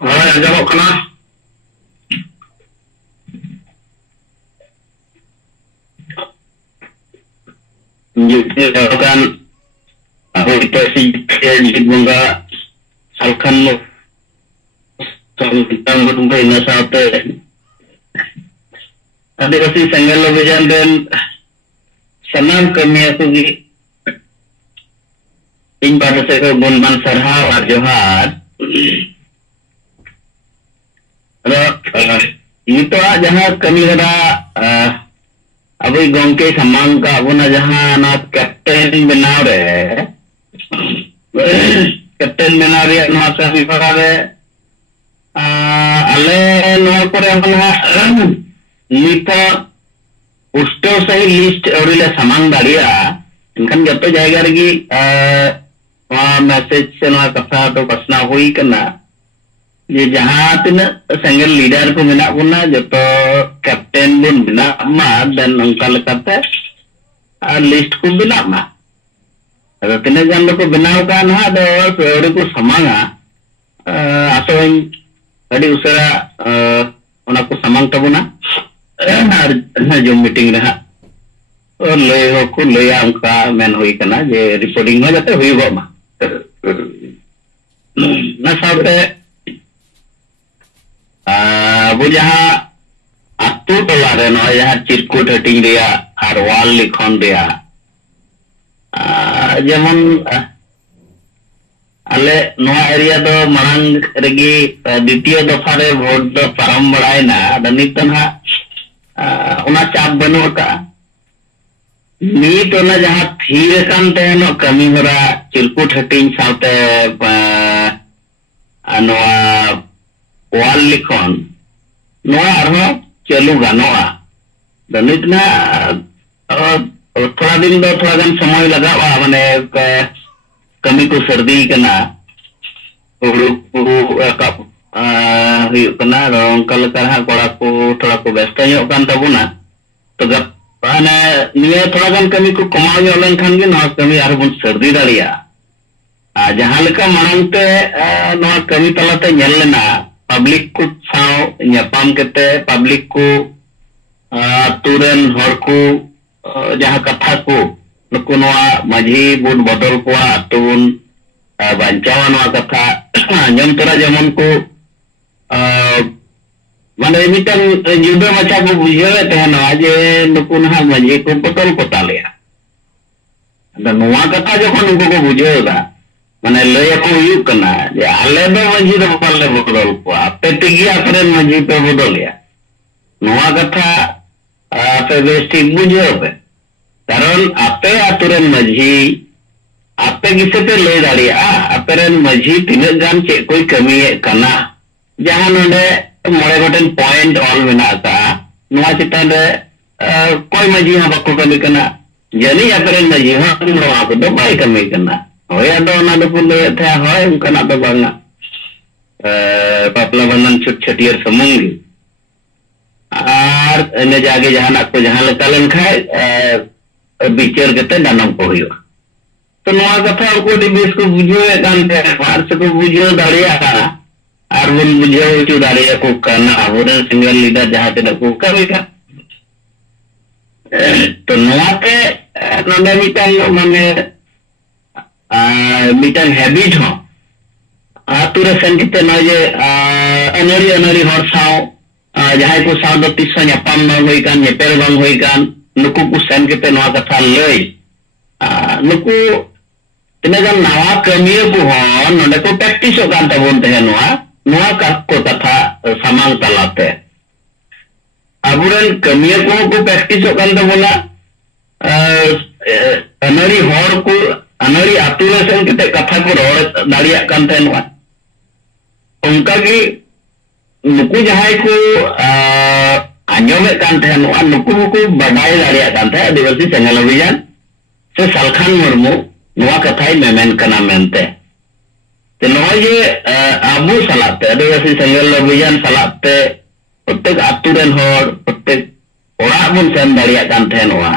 ᱦᱳᱭ ᱟᱸᱡᱚᱢᱚᱜ ᱠᱟᱱᱟ ᱡᱩᱫᱤ ᱟᱵᱚ ᱯᱟᱹᱨᱥᱤ ᱡᱩᱫᱤ ᱵᱚᱸᱜᱟ ᱥᱟᱞᱠᱷᱟᱱ ᱤᱱᱟᱹ ᱥᱟᱶᱛᱮ आदिवासी सेंगल अभियान रेन सनाम कमिया को गी इन बात से को गुणमान सरहाव और जोहार ये तो जहाँ कमी करा अभी गोंके सम्मान का अबुना जहाँ ना कैप्टन बनाव रहे कैप्टन बनाव रहे ना सभी पड़ा रहे अले ना करे अपना नीता उस्तो सही लिस्ट औरिले सामान दाड़िया इनकन जब तो जाएगा रही मैसेज से ना कथा तो पसना हुई करना ये जहाँ तीन सिंगल लीडर को मिला बुना जब तो कैप्टन बुन बिना मा dan उनका लेकर लिस्ट को बिना मा अगर तीन जन लोग को बिना का ना तो औरी को समांगा आसोइन अड़ी उसरा उन्हें को समांग तबुना जो मीटिंग रहा और ले हो को ले उनका मैन हुई करना ये रिपोर्टिंग में जाते हुई वो मा ना साबरे वो जहाँ अतु टोला रे ना जहाँ चिरकुट हटिंग दिया और वाल लिखोन दिया जेमन अले नोआ एरिया दो मरांग रेगी द्वितीय दफा रे वोट दो पारम बड़ाई ना दनितन हा उना चाप बनो का नीत ना जहाँ थीर कान तेनो कमी होरा चिरकुट हटिंग साउते नोआ वाल लिखोन नोआ अरहो चलू गानोआ दनित ना थोड़ा दिन दो थोड़ा दिन समय लगा हुआ मने कमी को सर्दी करना हुई कोड़ा को थोड़ा को व्यस्त तबुना तो माने निये थोड़ा गान कमी को कमाव लेन खान गे नोआ कमी आर बुन सर्दी दाड़िया जहां लेका मांगते नोआ कमी तलाते नेल लेना पब्लिक को साव न्यापाम केते पब्लिक को तुरन हर को जहां कथा को नुकु नोआ माझी बुन बदल कोआ तुन बांचावा नोआ कथा अंजम तोरा जेमन को माने मिटन जुदो मचा को बुझेवे तहना जे नुकु ना माझी को बदल को तालिया नोआ कथा जखन नुकु को बुझेवा माने लय को हुयुक कना जे आले दो माझी दो पाले बदल को आपे तिगी आपरे माझी पे बदलिया नोआ कथा आपे बेस्टिक बुझेवे कारण आपे आतुरन माझी आपे किसते ले दाड़िया आपेरन माझी तिना गान चे कोई कमी कना जहां नोडे मोड़े गोटेन पॉइंट ऑल मेना का नोआ चितान रे कोई माझी हा बाको कमी कना जनी आपेरन माझी हा नोआ को दो बाय कमी कना होय आदो ना दो को ले थे होय उनका दो बांगा पापला बंधन छुट छटियर समूंगी आर ने जागे जहां को जहां लका लेन खाय बिचार करते दानम को हुआ तो नोआ कथा को दिस को बुझे कानते मार से को बुझे दाड़िया और बुन बुझे चु दाड़िया को करना अबुरे सिंगल लीडर जहां ते को करेगा तो नोआ के नोने मिटन माने मिटन हैबिट हो आतुरे संगीते न जे अनरी हर साव जहां को साव दो तिसो न्यापाम न होई कान नेपेल बांग होई कान नुकु को सेन केते नोआ कथा लई नुकु तिना जन नावा कमिया को हो नोडे को प्रैक्टिस कान तबोन ते नोआ को कथा सामान तलाते अबुरन कमिया को प्रैक्टिस कान तबोना अनरी हर को अनरी आतुरे सेन केते कथा को रोड दाड़िया कान ते नोआ उनका की नुकु जहां को आंजोमे कान थे नुकु को बड़ाई दाड़िया कान थे आदिवासी सेंगल अभियान से सालखान मुर्मू नोआ कथाई मेमेन कना मेनते ते नोआ ये आबू सलाते आदिवासी सेंगल अभियान सलाते प्रत्येक आतुरेन हर प्रत्येक ओड़ा बुन सेन दाड़िया कान थे नोआ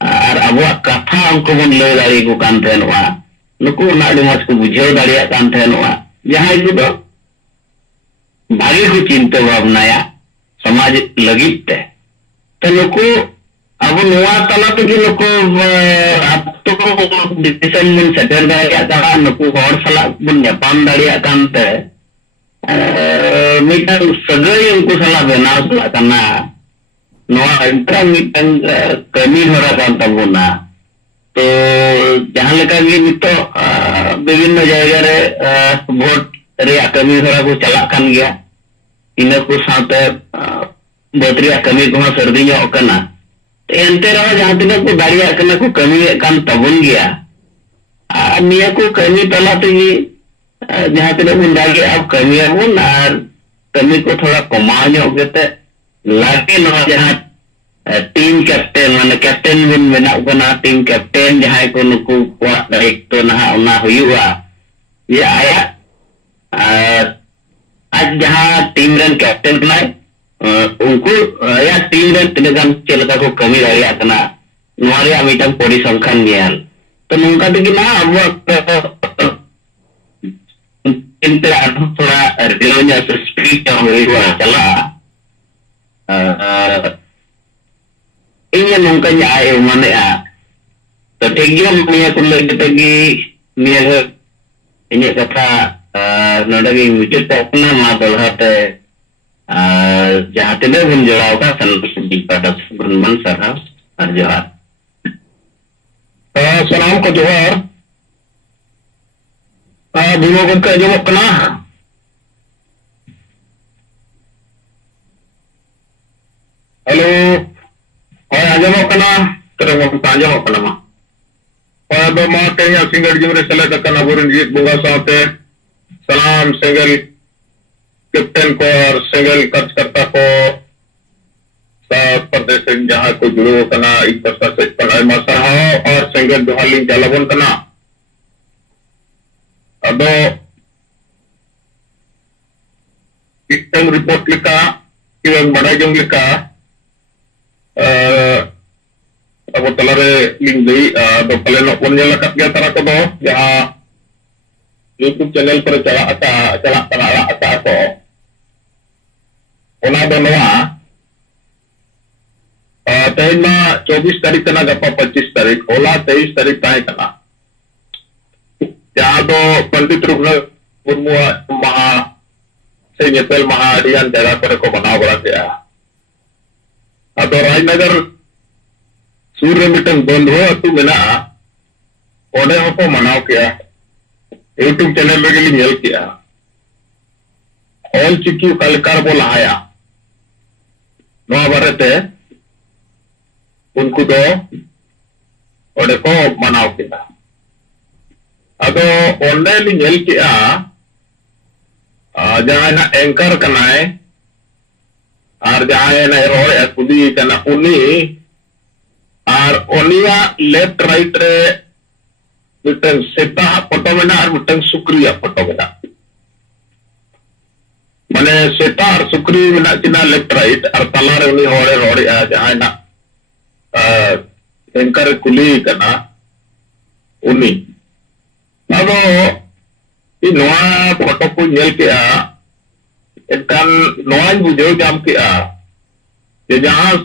और अबुआ कथा उनको बुन ले दाड़ी को कान थे नोआ नुकु ना अड़ी मज को बुझाव दाड़िया कान तहनोआ जहां को दो भागे को चिंता भावनाया समाज लगित ते तो नुकु अब नुआ तला तो कि नुकु अब तो डिसीजन मन सेटल दाड़िया काना नुकु हर सला बुन जापान दाड़िया कान ते मिटन सगई उनको सला बनाव सला काना नुआ इंट्रा मिटन कमी होरा कान तबुना तो जहां लेका गे नितो विभिन्न जायगा रे वोट रे कमी होरा को चला कान गया इन को साथे बतरिया कमी को सर्दी जो कना एंते रहा जहां तिना को दाड़िया कना को कमी कान तबुन गया निया को कमी तला तेगी जहां तिना को दागे अब कमी अबुन और कमी को थोड़ा कमा जो गेते लागे न जहां टीम कैप्टन माने कैप्टन बन मेना बना टीम कैप्टन जहां को नुकु डायरेक्ट तो ना उना हुआ ये आया आज जहां टीम रन कैप्टन बनाए उनको या टीम रन तिनगान चलका को कमी दाड़िया कना नोरिया मिटन परिसंख्यान गयाल तो नोंका दिगी ना अब इंते थोड़ा रिलोnya स्पीड हुआ चला ini nungkanya ayo mana ya strategi punya kulit strategi niaga ini kata nada yang wujud tak pernah matal hati jahat itu menjelaukan sangat pada berman sarah arjahat salam ko johar dulu ko ka jawab kena halo और आजमो कना तरंग ताजमो कना मा और दो मा के या सिंगल जिमरे सेलेक्ट कना बुरन जीत बुगा साथे सलाम सिंगल कैप्टन को और सिंगल कर्ता को सब प्रदेश जहां को जुड़ो कना एक तरह से पढ़ाई मा सहा और सिंगल दुहालिंग जलाबन कना अब इतम रिपोर्ट लिखा कि बड़ा जंग लिखा अब तलारे लिंक दी तो पहले नो पन जला कट गया तरह को दो जहां YouTube चैनल पर चला को ओना दो नवा तेन मा 24 तारीख कना गपा 25 तारीख ओला 23 तारीख ताए कना जहां दो पंडित रघुनाथ मुर्मू महा से नेपल महा अडियान जगह पर को बनाव बड़ा गया अब राजनगर सूर्य मिटन बंधु अतु मेना ओडे होको मनाव किया यूट्यूब चैनल रे गेली नेल किया ऑल चिकी कलकार बोल आया नवा बारते उनको दो ओडे को मनाव किया अदो ओंडे ली नेल किया जहां ना एंकर कनाए और जहां ना रोड कुदी कना उनी और ओनिया लेफ्ट राइट रे मिटन सेता फोटो में और मिटन सुक्रिया फोटो में माने सेता और सुक्री में किना लेफ्ट राइट और तला रे उनी होड़े रोड जहां ना एंकर कुली कना उनी अदो इ नोआ फोटो को नेल के एकान नोआ बुझे जाम के जे जहां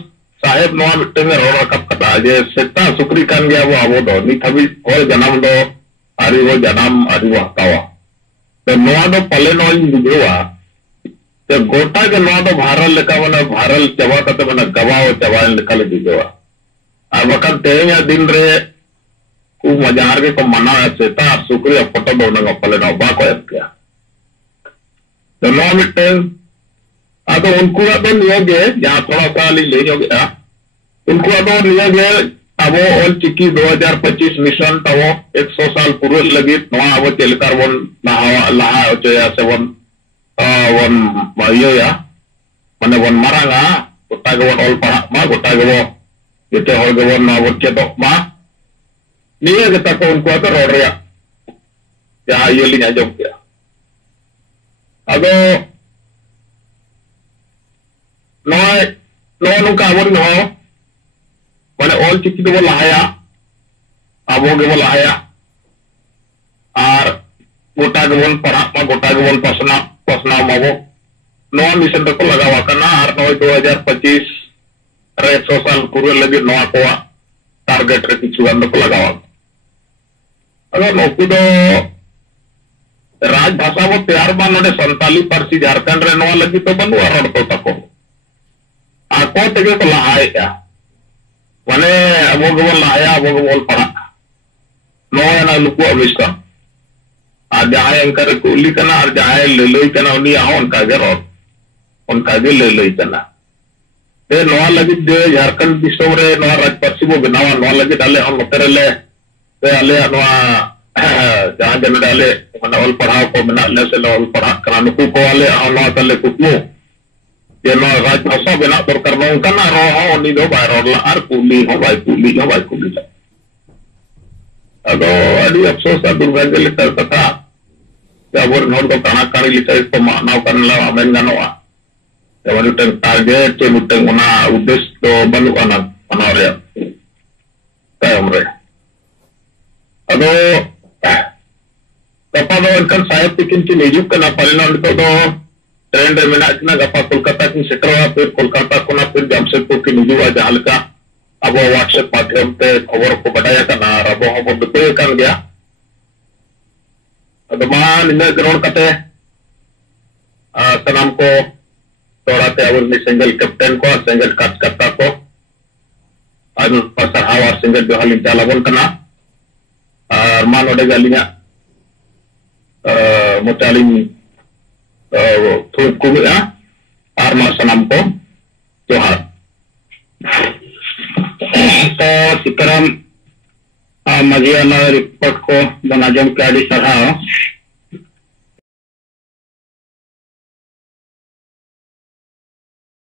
साहेब नोआ मिट्टे में रोड रकब कता जे सेता सुक्री कान गया वो आबो दो नि थबी और जन्म दो आरी वो जन्म आरी वो हतावा तो नोआ दो पले नोआ बुझेवा तो गोटा के नोआ दो भारल लेका मने भारल चबा कते मने गवाओ चबा लेका ले बुझेवा आ वकत तेया दिन रे को मजार के को मना सेता सुक्री फोटो दो ना पले नोआ बा को किया तो नोआ मिट्टे अब उनको तो लिया गया जहाँ थोड़ा सा ले गया उनको तो लिया गया अब ऑल चिकी 2025 मिशन तब 100 साल पूर्व लगी नवा अब चलकर वन लहा चया से वन या माने वन मारांगा गोटा के वन ऑल पढ़ा मा गोटा के वो जते हो के वन वन चेतो मा निया के तक उनको तो रोड रिया जहाँ ये लिया जो किया अब नो नुका अब नो माने ऑल चिकी तो वो लाया अब वो के वो लाया गोटा गेबन पढ़ा गोटा गेबन पसना माबो नवा मिशन को लगावा करना और 2025 रे सोशल पूरे लगे नवा को टारगेट रे किछु गान को लगावा अगर नोकु दो राजभाषा वो तैयार बा नोडे संताली पारसी झारखंड रे नवा लगी तो बनु आरोड तो तको आको तेगे को लहाय क्या माने अबो गबल लहाया अबो गबल पढ़ा नवा ना लुकु अविष्कार आज जहां अंकर कुली कना और जहां लेलई कना उनी आ उनका गे रोड उनका गे लेलई कना ते नवा लगी दे झारखंड दिसम रे नवा राजपारसी बो बनावा नवा लगी डाले हम नोतरेले ते आले नवा जहां जन डाले माने ऑल पढ़ाओ को बना ले से ऑल पढ़ा कना नुकु को वाले नवा तले कुकमु ये नवा राजभाषा बना दर करनो कना रो हो उनी दो बाय रोड ला आर कुली हो बाय कुली अदो अड़ी अफसोस दुर्भाग्य लेकर कथा जब नोट को कना काड़ी लेकर तो मानव करने ला आमेन गानोआ जब उठे टारगेट के उठे उना उद्देश्य तो बनु अना अना रे तायम रे अदो कपा दो इनकन साहेब तिकिन की निजुक करना परिणाम तो ट्रेन रे मेना इतना गपा कोलकाता की सेटरवा फिर कोलकाता को ना फिर जमशेदपुर की निजुआ जहां का अब व्हाट्सएप माध्यम से खबर को बढ़ाया करना अब हम दुपे कर गया अदमान इन ग्राउंड कते सनाम को तोड़ाते अवल सिंगल कैप्टन को सिंगल कार्यकर्ता को आज पासर हावा सिंगल जो हाली जालाबन करना और मान ओडे गालिया मुचालिन थूक कुमिया और मा सनाम को जोहार तो सीताराम मजियाना रिपोर्ट को बनाजम के आदि सराह